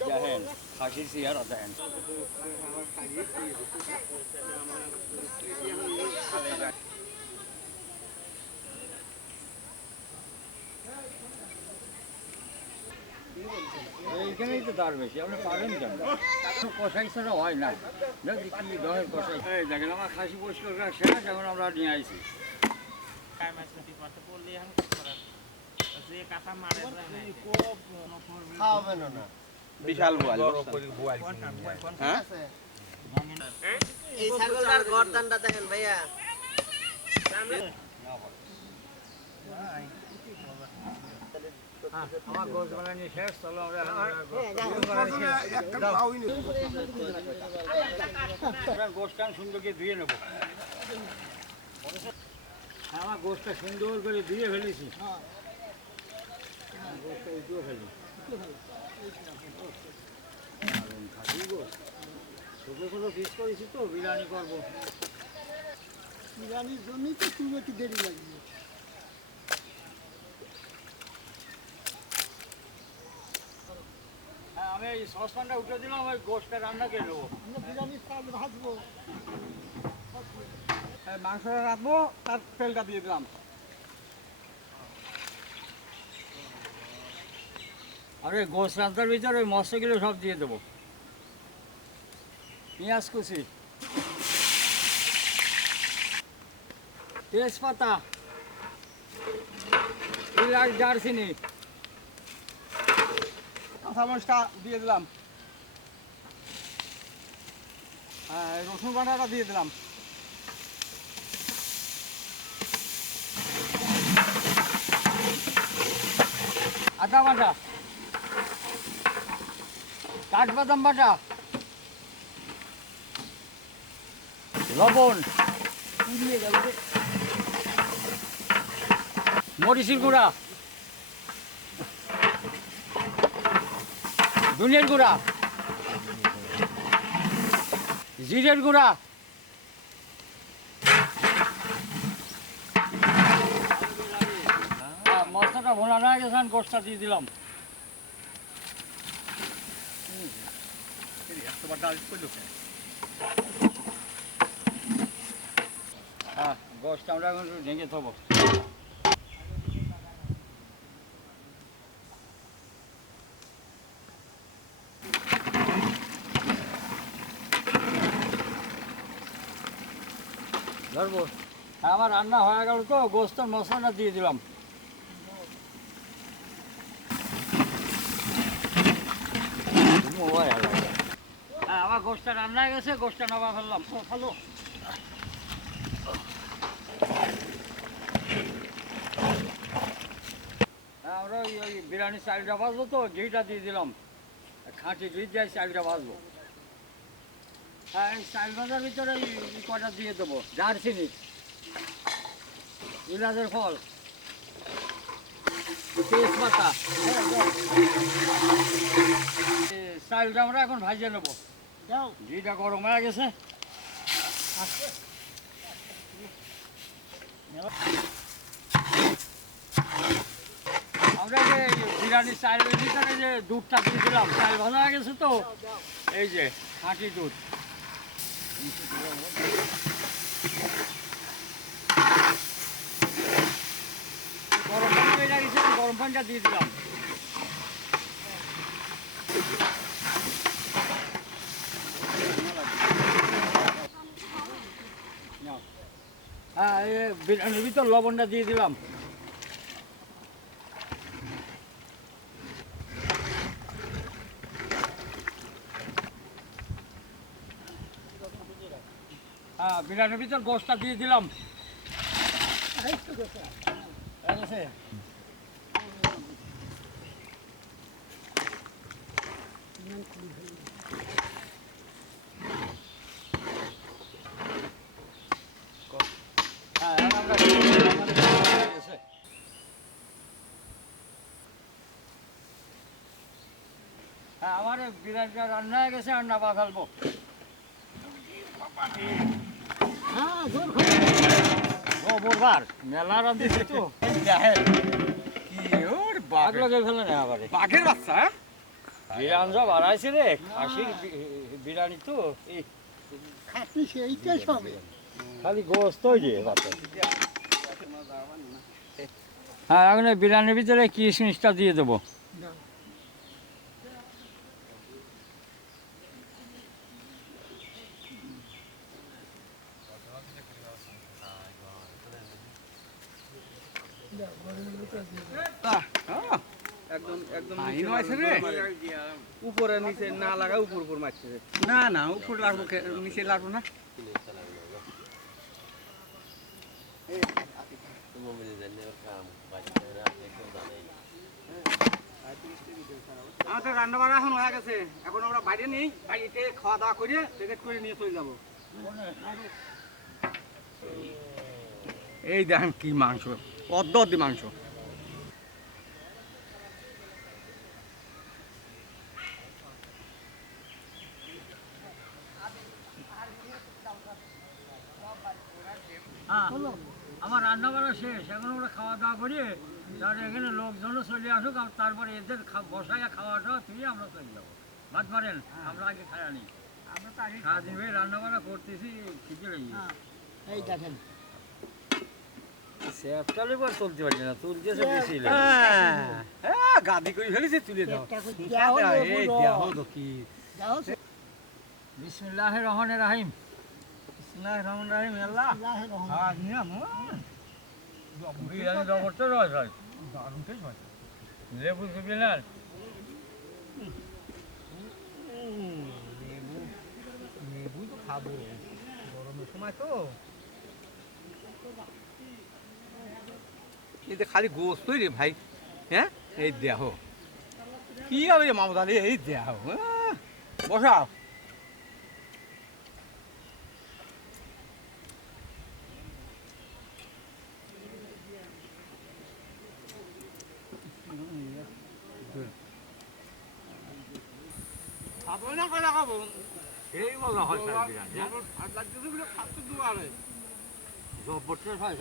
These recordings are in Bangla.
দেখেন খাসির চেহারা দেখেন এইখানেই তো দাঁড় বেশি আপনি পারেন কেন? কষাই ছাড়া হয় না। দেখি কি দহের কষাই দেখেন আমার খাসি পরিষ্কার করা শেষ এখন আমরা নিয়ে আইছি। काय माहिती ती पाठ पडली आणि যে কাঁথা মারে খাওয়াবেন না বিশাল বোয়াল হ্যাঁ এই ছাগলটার গর্দানটা দেখেন ভাইয়া আমার গোস বানানি শেষ চলো আমরা গোসটা সুন্দর করে ধুয়ে নেবো হ্যাঁ, আমার গোসটা সুন্দর করে ধুয়ে ফেলেছি। হ্যাঁ, গোসটা উঠিয়ে ফেলি। খাসির গোস। ছোটো ছোটো পিস করেছি তো? বিরিয়ানি করব। বিরিয়ানির জন্যই তো তুমি একটু দেরি লাগবে হ্যাঁ আমি এই সসপ্যানটা উঠে দিলাম ওই গোসটা রান্না করে নেব বিরিয়ানির ভাজবো। মাংসটা রাখব তার তেলটা দিয়ে দিলাম। আর ওই গোস রান্নার ভিতরে ওই সব দিয়ে দেবো। পেঁয়াজ কুচি। তেজপাতা। এলাচ দিয়ে দিলাম। হ্যাঁ রসুন বাটাটা দিয়ে দিলাম। আদা বাটা। কাঠবাদাম বাটা। লবণ। মরিচের গুঁড়া। ধনিয়ার গুঁড়া। জিরের গুঁড়া হ্যাঁ, মশলাটা ভোলা না গেছে আমি গোষ্ঠটা দিয়ে দিলাম। হ্যাঁ গোষ্ঠটা আমরা এখন ঢেকে থবো। ধরবো। আমার রান্না হয়ে গেল তো গোস্তর মশলাটা দিয়ে দিলাম। রান্না গেছে ফেললাম আমরা ওই ওই বিরিয়ানির তো ঘিটা দিয়ে দিলাম। খাঁটি হ্যাঁ এই ভিতরে এই কটা দিয়ে দেবো দারচিনি ইলাচের ফল তেজপাতা। হ্যাঁ, আমরা এখন ভাজিয়ে নেব। ঘিটা গরম হয়ে গেছে। আমরা যে বিরিয়ানির চালের ভিতরে যে দুধটা দিয়ে দিলাম চাল ভালো হয়ে গেছে তো? এই যে খাঁটি দুধ। গরম পানি হয়ে গেছে গরম পানিটা দিয়ে দিলাম নাও। হ্যাঁ এই বিরিয়ানির ভিতর লবণটা দিয়ে দিলাম। হ্যাঁ বিরিয়ানির ভিতর গোসটা দিয়ে দিলাম। আমার বিরিয়ানিটা রান্না হয়ে গেছে রান্না বা ফেলব। হ্যাঁ গোবরবার মেলা তো। কি বাঘ লাগে ফেলে না আবার। বাঘের বাচ্চা হ্যাঁ? বিরিয়ানি বাড়াইছে রে খাসির বি- তো সেইটাই সবে। খালি গোস্ত যে হ্যাঁ এখন ভিতরে কিশমিশটা দিয়ে দেবো দাও। দাও, গরমের ভিতরে দিয়ে দাও। হ্যাঁ, একদম একদম নিচে মারছে রে উপরে নিচে না লাগা উপর উপর মারছে। না না উপর লাগবো নিচে লাগবো না। আমাদের রান্না এখন হয়ে গেছে। এখন আমরা বাইরে নেই বাড়িতে খাওয়া দাওয়া করে প্যাকেট করে নিয়ে চলে যাব। এই দেখেন কি মাংস। অর্ধ অর্ধি মাংস। হ্যাঁ আমার রান্না বান্না শেষ এখন আমরা খাওয়া দাওয়া করিয়ে তাহলে এখানে লোকজনও চলে আসুক আর তারপরে এদের বসাইয়া খাওয়াটা তুই আমরা চলে যাব। ভাত পারেন আমরা আগে খায়া নিই। রান্না বান্না করতেছি লেগে হ্যাঁ, এই দেখেন। চলতে না বেশি হ্যাঁ। গাদি করে ফেলেছে তুলে দাও। এই দেহ বিসমিল্লাহ রহমান রাহিম। রহিম আল্লাহ। হ্যাঁ বিরিয়ানি হয় দারুণ টেস্ট হয় লেবু চুবি না? লেবু লেবু তো খাব। গরমের সময় তো। যে খালি গোস্তই রে ভাই হ্যাঁ? এই দেহ। কি হবে রে মামা দাদি এই দেহ? বসাও। খাব না কথা খাব এই মজা হয় হ্যাঁ? খাচ্ছে দুয়ারে। জবরটা হয়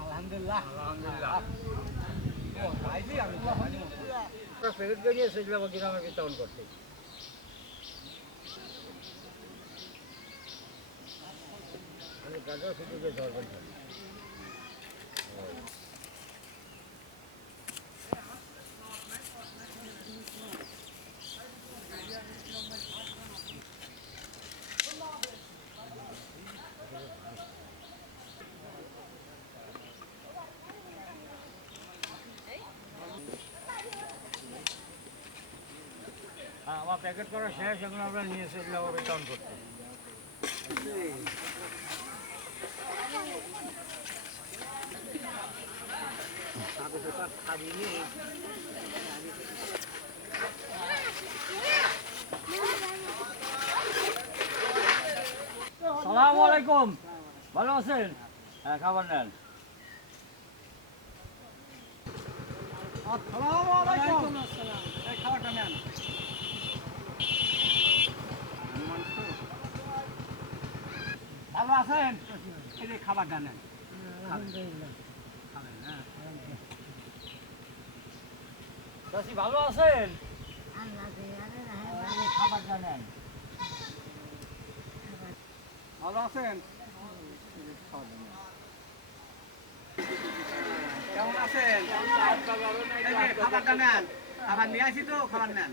আলহামদুলিল্লাহ আলহামদুলিল্লাহ প্যাকেট বেরিয়ে সেগুলো আবার গ্রামে বিতরণ করতে গাজর শুধু ধরবেন আমার প্যাকেট করা শেষ, এখন আমরা নিয়ে আবার বিতরণ করতে সালাম আলাইকুম। ভালো আছেন? হ্যাঁ খাবার নেন। খাবারটা নেন। হ্যাঁ ভালো আছেন? এই যে খাবারটা নেন ভালো আছেন? এই যে খাবারটা নেন। কেমন আছেন? যে খাবারটা খাবার নিয়ে আসি তো, খাবার নেন।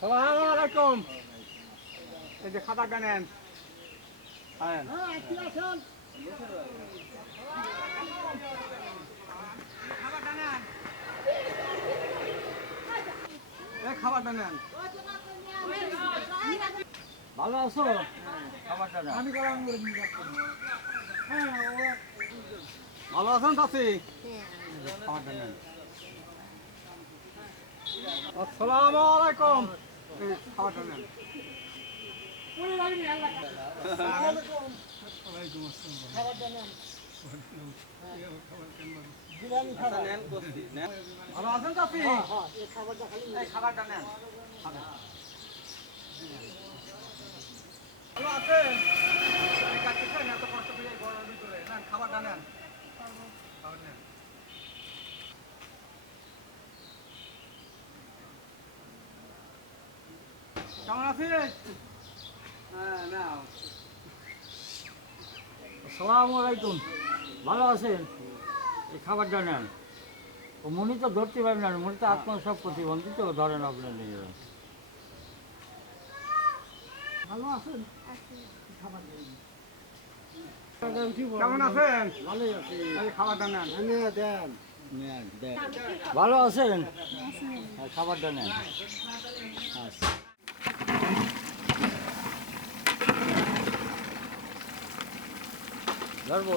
সালাম আলাইকুম। এই যে খাবারটা নেন। হ্যাঁ খাবারটা নেন। এই ভালো আছো খাবারটা না ভালো আছেন নেন। আসসালামু নেন ভালো আছেন চাচি? এই খাবারটা নেন। ভালো আছেন? খাবারটা নেন। খাবার নেন। কেমন আছিস? হ্যাঁ নাও। আলাইকুম। ভালো আছেন? এই খাবারটা নেন। ও মনি তো ধরতে পারেন না মনি তো আত্মা সব প্রতিবন্ধিত ধরেন আপনি নিয়ে ভালো আছেন? কেমন আছেন? ভালোই আছি। খাবারটা নেন। দেন। ভালো আছেন? হ্যাঁ, খাবারটা নেন। আচ্ছা। ধরবো